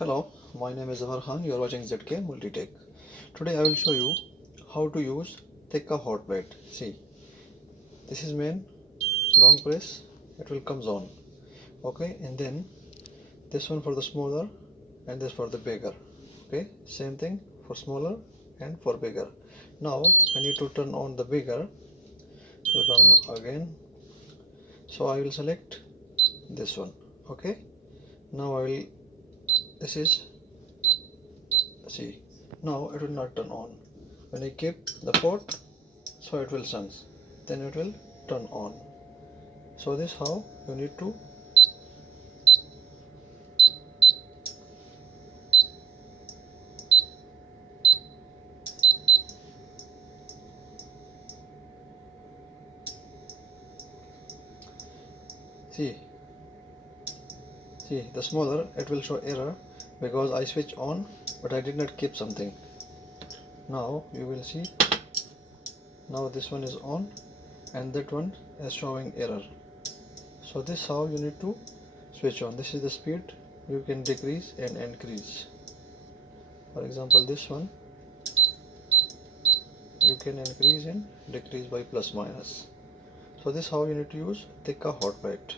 Hello, my name is Khan. You are watching ZK Multitech. Today I will show you how to use teka hot plate. See, this is main long press. It will comes on. Okay, and then this one for the smaller and this for the bigger. Okay, same thing for smaller and for bigger. Now I need to turn on the bigger. Will come again. So I will select this one. Okay. Now I will. This is. See, now it will not turn on. When I keep the pot, so it will sense, then it will turn on. So this how you need to see. See, the smaller it will show error because I switch on but I did not keep something. Now you will see, now this one is on and that one is showing error. So this how you need to switch on. This is the speed you can decrease and increase. For example, this one you can increase and decrease by plus minus. So this how you need to use teka hot plate.